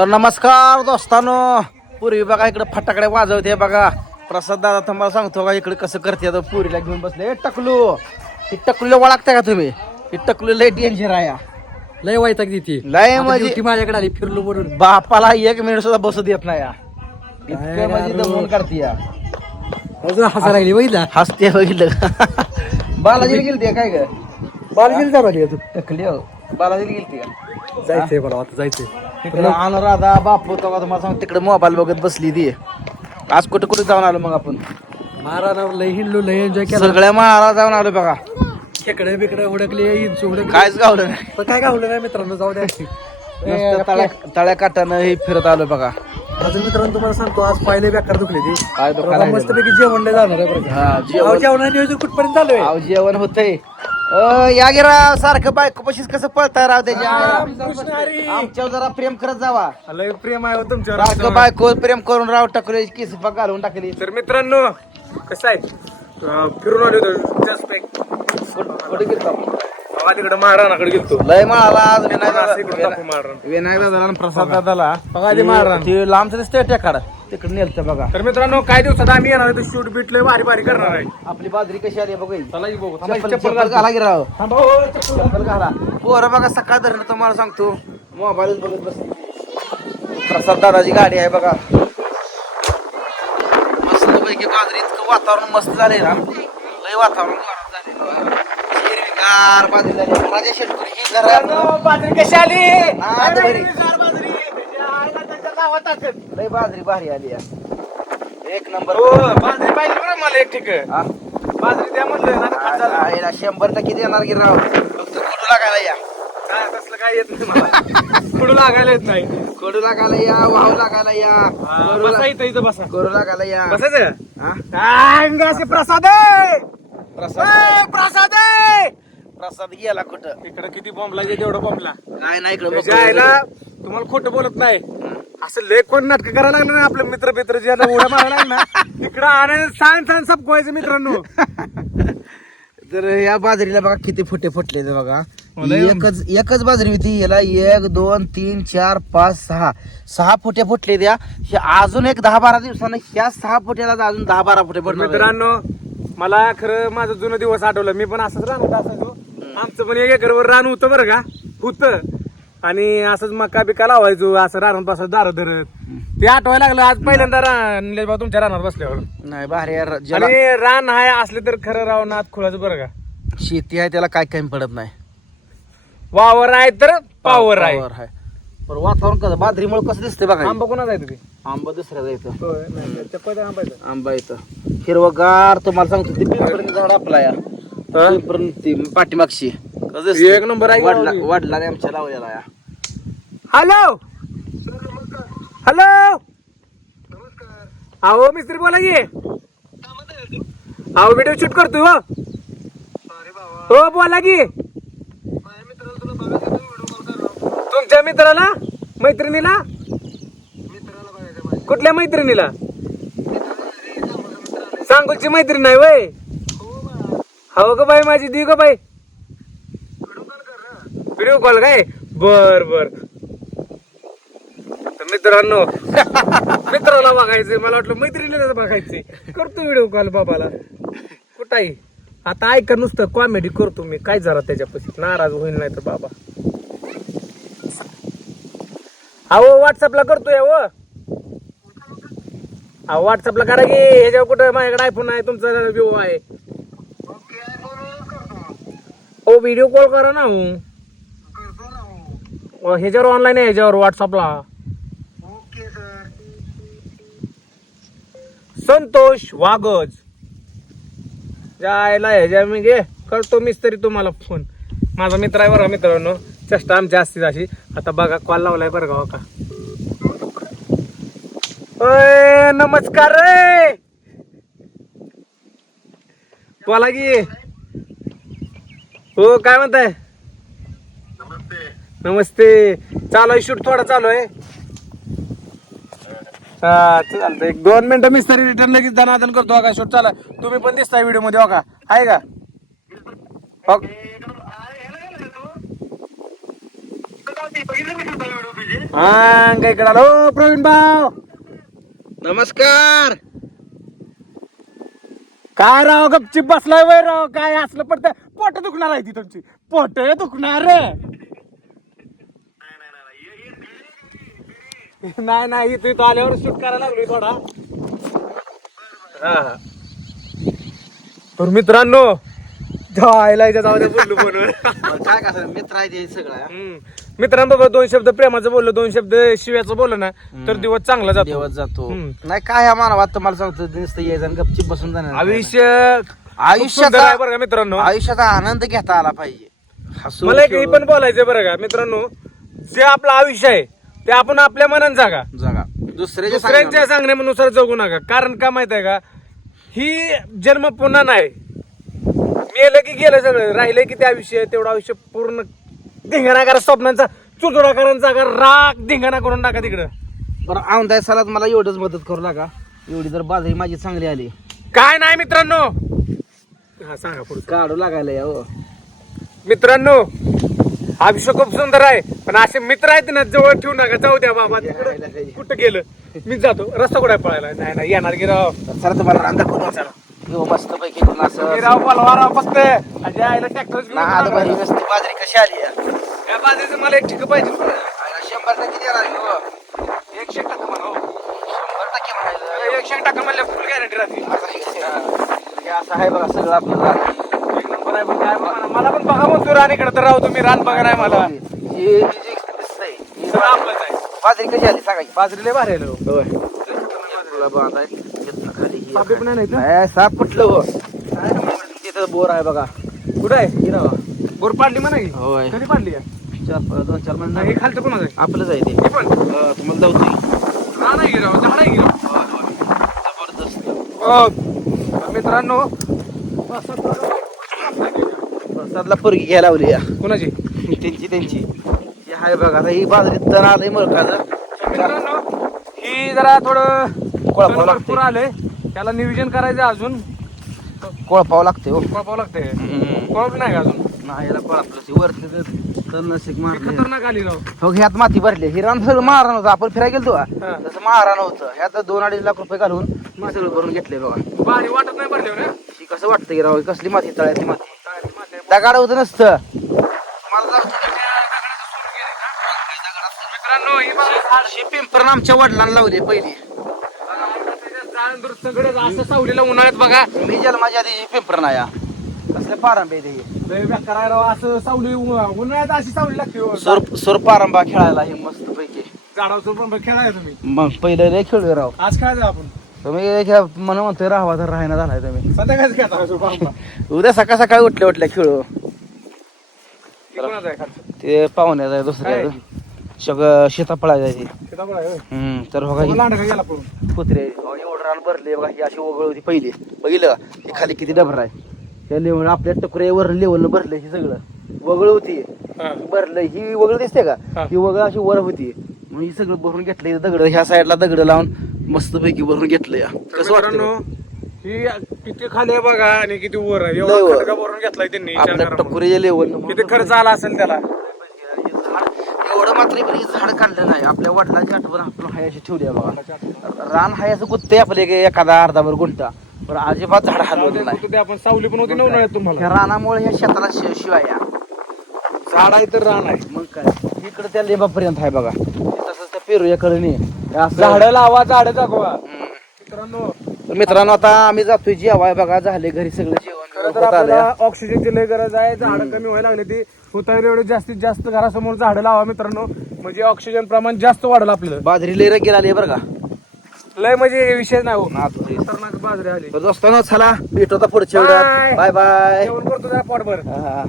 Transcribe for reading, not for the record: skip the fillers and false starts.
तर नमस्कार दोस्तानो. पूर्वी बघा इकडे फटाकडे वाजवते बघा. प्रसाद दादा तुम्हाला सांगतो का इकडे कसं करते आता पुरीला घेऊन बसले. टकलू ही टकलूला ओळखता का तुम्ही? ही टकलू लय डेंजर आहे. लय वैताग देते लय म्हणजे माझ्याकडे आली फिरलो म्हणून बापाला 1 मिनिट सुद्धा बसू देत नाही या. इतकं काय म्हणजे यार. दमून काढते या. अजून हसा लागली बघितला हसते बघितलं. बालाजीला गेलते काय ग? बालगिरी जा तू टकली हो. बालाजीला गेलते का? जायचंय मला आता जायचंय तिकडे अनुराधा बापू तेव्हा तुम्हाला सांग तिकडे मोबाईल बघत बसली ती. आज कुठे कुठे जाऊन आलो मग आपण? महाराजांवर लय हिंडलो लय एन्जॉय केला सगळ्या महाराज जाऊन आलो बघा. खेकडे बिकडे उडकले इंच उडकले कायच गावलं नाही. पण काय गावलं नाही मित्रांनो जाऊ द्या नुसतं तळ्या काटानं हे फिरत आलो बघा. अजून मित्रांनो तुम्हाला सांगतो आज पाहिले बेकार दुखले ती काय दुखायला लागलं? मस्तपैकी जेवण लय जाणार आहे बरं का. हा, जेवण. जेवण नियोजन कुठपर्यंत चालू आहे अहो, जेवण होतंय. या गिरा सारखं बायको पशीच कसं पळताय राव त्याच्या. आमच्यावर जरा प्रेम करत जावा. लय प्रेम आहे तुमच्यावर सारखं बायको प्रेम करून राव टाकले किस पग घालून टाकली. तर मित्रांनो कसं आहे फिरून आलो होतो जस्ट कुठे गेलतो? तिकडे महाराणाकडे गेलतो लय म्हणाला आज महाराण विनायक दादाला आणि प्रसाद दादाला आधी महाराण ते लांबचं दिसतंय टेकाड तिकडे नेलतं बघा. तर मित्रांनो काही दिवसात आम्ही येणार आहे शूट बीट लय भारी भारी करणार आहे आपली बाजरी कशी आली बघा. चला की बघू. चप्पल घाला गिराव. थांबा हो, चप्पल घाल. चप्पल घाला. पोरं बघा सकाळ धरणं तुम्हाला सांगतो मोबाईलच बघत बसली. प्रसाद दादाची गाडी आहे बघा. मस्त पैकी बाजरी इतकं वातावरण मस्त झालंय ना. लय वातावरण झाले हिरवीगार बाजरी झाली. राजा शेटकुरी ही जरा बाजरी कशी आली आता बरी. बाजरी लय बाजरी भारी आली या. एक नंबर. हो बाजरी पाहिजे बरं मला एक ठीक हा? बाजरी द्या म्हणलं ना तर खात झालं. आईला 100% देणार गिराव. फक्त कुठू लागायला या. काय तसलं काय येत नाही मला पुढं लागायला येत नाही कडू लागायला या. वाहू लागायला या. बसा इथं इथं बसा करू लागायला या. बसायचं हा? काय अंगाचे प्रसाद आहे प्रसाद प्रसाद आहे प्रसाद गेला कुठं? इकडे किती बॉम्बला तेवढं बॉम्बला काय नाही इकडे जायला तुम्हाला खोटं बोलत नाही असं लय कोण नाटक करायला लागलं ना आपलं मित्र मित्र जे आता उड्या मारायला लागला ना इकडं आणायचं सांग सांग सपकवायचं मित्रांनो. तर या बाजरीला बघा किती फुटे फुटले ते बघा. लय. एकच बाजरी होती. याला 1 2 3 4 5 6 फुटे फुटले द्या. हे अजून एक 10-12 दिवसानं ह्या 6 फुट्याला अजून 10-12 फुटे पडणार आहेत. मित्रांनो मला खरं माझं जुनं दिवस आठवलं मी पण असंच राहत असायचो आमचं पण 1 एकरवर रान होतं बरं का होतं आणि असंच मका बिका लावायचो असं रानात बसायचं दार धरत ते आठवायला लागलं आज पहिल्यांदा रान तुमच्या रानात बसल्यावर नाही भारी आहे. ज्याला आणि रान आहे असले तर खरं राव नाथ खुळाचं बरं का शेती आहे त्याला काय कमी पडत नाही. वावर आहे तर पावर आहे. Power आहे. पण वातावरण कसं बाजरीमुळे कसं दिसतंय बघा. आंबा कोणाचा आहे तुम्ही आंबा दुसऱ्याचा येतं. आंबा येतं हिरवगार. तुम्हाला सांगतो ते पिंपळाचं झाड आपला या ती पाठीमागची कसं दिसतंय? एक नंबर आहे. वडला रे आमच्या लावलेला या. हॅलो हॅलो अहो मिस्त्री बोला की अहो व्हिडिओ शूट करतो हो बोला की तुमच्या मित्राला मैत्रिणीला कुठल्या मैत्रिणीला सांगूची मैत्रीण नाही वय हो ग बाई माझी दी ग बाई व्हिडिओ कॉल काय बर बर तर मित्रांनो मित्राला बघायचंय मला वाटलं मैत्रिणीला बघायचंय करतो व्हिडिओ कॉल बाबाला कुठाही आता ऐका नुसतं कॉमेडी करतो मी काय जरा त्याच्यापाशी नाराज होईल नाही तर बाबा अहो व्हॉट्सअपला करतोय हो अहो व्हॉट्सअपला करा की ह्याच्यावर कुठं माझ्याकडे आयफोन आहे तुमचा व्ह्यू आहे हो व्हिडिओ कॉल करा ना हो ह्याच्यावर ऑनलाईन आहे ह्याच्यावर व्हॉट्सअपला संतोष वागज जायला ह्याच्या मी घे करतो मिस्त्री तुम्हाला फोन माझा मित्र आहे बरं मित्रांनो चेष्टा आमची असते अशी आता बघा कॉल लावलाय बरं का ओय नमस्कार रे बोला की हो काय म्हणताय नमस्ते चालू आहे शूट थोडा चालू आहे हा चालतं 1-2 मिनिटं मिस्त्री रिटर्न लगेच धनाधन करतो का शूट चालू तुम्ही पण दिसताय व्हिडिओ मध्ये का आहे का हो हा काय इकडे आलो प्रवीण भाऊ. नमस्कार. काय राव गपचिप बसलाय वय राव, काय असलं पडतं पोट दुखणार आहे ती तुमची, पोट दुखणार रे. नाही नाही इथे तो आल्यावर शूट करायला लागलोय थोडा. हा तर मित्रांनो जायला जाऊ दे बोललो फोनवर. काय कसं मित्र आहे ते सगळं. मित्रांबरोबर 2 शब्द प्रेमाचं बोललो, 2 शब्द शिव्याचं बोललो ना तर दिवस चांगला जातो. देवत जातो. हम्म. नाही काय हा मानवात तुम्हाला सांगतो नुसतं यायचं आणि गपचिप बसून जाणार. आयुष्य आयुष्याचा आहे बरं का मित्रांनो. आयुष्याचा आनंद घेता आला पाहिजे. हसून मला एक हे खेळून पण बोलायचं बरं का मित्रांनो, जे आपलं आयुष्य आहे ते आपण आपल्या मनात जागा, जगा. दुसऱ्याच्या दुसऱ्यांच्या सांगण्यानुसार जगू नका. कारण का माहित आहे का, ही जन्म पुन्हा नाही. मेलं की गेलं सगळं, राहिलं की ते आयुष्य, तेवढं आयुष्य पूर्ण धिंगाणा करा, स्वप्नांचा चुचुडा करा, जागा राग धिंगाणा करून टाका तिकडं. बरं औंधाय सालात मला एवढंच मदत करू लागा. एवढी जर बाजरी माझी चांगली आली काय नाही मित्रांनो. हा सांगा पुढे. काढू लागायला या हो. मित्रांनो आयुष्य खूप सुंदर आहे, पण असे मित्र आहेत ना जवळ ठेवू नका. जाऊ द्या बाबा, तिकडे कुठं गेलं मी जातो, रस्ता कुठे पळायला. नाही नाही येणार की राव. चला तुम्हाला रांधा करून चला हो मस्त पैकी करून असं राव पलवा राव फक्त आईला ट्रॅक्टर नाद भरी नसती. बाजरी कशी आली या? या बाजरीचं मला एक ठिक पाहिजे. आईला 100% देणार आहे हो. 100% म्हणा हो. 100% म्हणायचं. 100% म्हणल्या फुल गॅरंटी राहते. हे असं आहे बघा सगळं आपलं रान. एक नंबर आहे. पण काय म्हणा, मला पण बघा म्हणतो रान इकडे तर राहू तुम्ही. रान बघा नाही मला हे जे दिसतंय, हे सगळं आपलंच आहे. बाजरी कशी आली सांगा की? बाजरी लय भारी आहे राव. होय. तुला बांधाय घेतलं खाली ही. सापे पण नाही ना. नाही, साप कुठलं हो? तिथं बोर आहे बघा. कुठं आहे ही राहा. बोर पाडली म्हणा की. होय. कधी पाडली आहे? 2-4 महिने हे खालचं कोणाचं आहे? आपलंच आहे ते. हे पण तुम्हाला जाऊ रान आहे की राव, झाड आहे की राव. जबरदस्त. हो. मित्रांनो प्रसादला पोरगी घ्यायला लावली या. कोणाची? त्यांची ही आहे बघा. आता ही बाजरीत तण आलंय मळकाचं. मित्रांनो ही जरा थोडं कोळपावं भरपूर लागते. आलंय, त्याला नियोजन करायचं अजून. कोळपावं लागते हो. कोळपावं लागतंय. कोळप नाही का अजून? नाही याला कोळपलं वरती तण नसिक ती मारलं. खतरनाक आली राव. हो ह्यात माती भरली. ही रान सगळं मारा नव्हतं. आपण फिरायला गेलतो का? हा. तसं मारा नव्हतं. ह्यात 2-2.5 लाख रुपये घालून हे सगळं भरून घेतले बघा. भारी वाटत नाही भरले ना. ही कसं वाटतं की राव ही कसली माती तळ्यातली माती. दगाड होतं नसतं. मला जाऊ दे. मित्रांनो ही बघा झाड. ही पिंपरण आमच्या वडिलांना लावली पहिली. सगळं असं सावलीला उन्हाळ्यात बघा. मी जन्माच्या आधी पिंपरण आहे. कसले पारंबे आहे ते. लय बेकार आहे राव. असं सावली उन्हाळ्यात अशी सावली लागते हो. सुर पारंबा खेळायला हे मस्त पैकी. झाडावर पण खेळाय तुम्ही. मग पहिलं लय खेळलोय राव. आज खेळायचं आपण. तुम्ही मला म्हणतोय राहावा तर राहायला झालाय तुम्ही. संध्याकाळी खेळता. उद्या सकाळ सकाळी उठल्या खेळू. कोणाचं आहे खालचं? ते पाहुण्यात आहे दुसऱ्या सगळं शेताफळा जायची. सीताफळ आहे होय. तर बघा ही लांडगा गेला पळून. कुत्रे एवढं रान भरले बघा. ही अशी वगळ होती पहिली. बघितलं ही खाली किती डबर आहे. त्या लेवल आपल्या टकुऱ्यावर लेवल भरलं हे सगळं. वगळ होती हा. भरलं. ही वगळ दिसते का? हा. ही वगळ अशी वर होती. मग ही सगळं भरून घेतलं. दगड ह्या साईडला दगड लावून मस्त पैकी भरून घेतलं या. कसं मित्रांनो वाटतं? ही किती खाली आहे बघा आणि किती वर आहे. लय एवढा वर. खडका भरून घेतलाय त्यांनी. विचार आपल्या करा मग. टकुऱ्याच्या लेवल किती खर्च आला असेल त्याला. एवढं मात्र पण हे झाड काढलं नाही. आपल्या वडिलांची आठवण आपण हाय अशी ठेवली आहे बघा. रान हाय असं गुत्ते आपले एखादा अर्धाभर गुंठा. पण अजिबात झाड हलवलं नाही. ते आपण सावली पण होती ना उन्हाळ्यात तुम्हाला. ह्या रानामुळे ह्या शेताला शिवाय या. झाड आहे तर रान आहे. मग काय इकडे त्या लेबापर्यंत आहे बघा. तसंच त्या पेरूयाकडे नाही. झाडं लावा, झाडं जगवा. मित्रांनो मित्रांनो आता आम्ही जातोय जेवाय बघा. झाले घरी सगळं जेवण खरं तर होत आलंय. आपल्याला ऑक्सिजनची लय गरज आहे. झाडं कमी व्हायला लागली ती होता एवढे जास्तीत जास्त घरासमोर झाडं लावा मित्रांनो. म्हणजे ऑक्सिजन प्रमाण जास्त वाढेल आपल्याला. बाजरी लय रगेल आली बरं का. लय म्हणजे विषय नाही हो. नातू खतरनाक बाजरी आली. दोस्तांनो चला भेटू आता पुढच्या Bye. वेळेला. Bye bye. जेवण करतो त्या पोटभर. हा.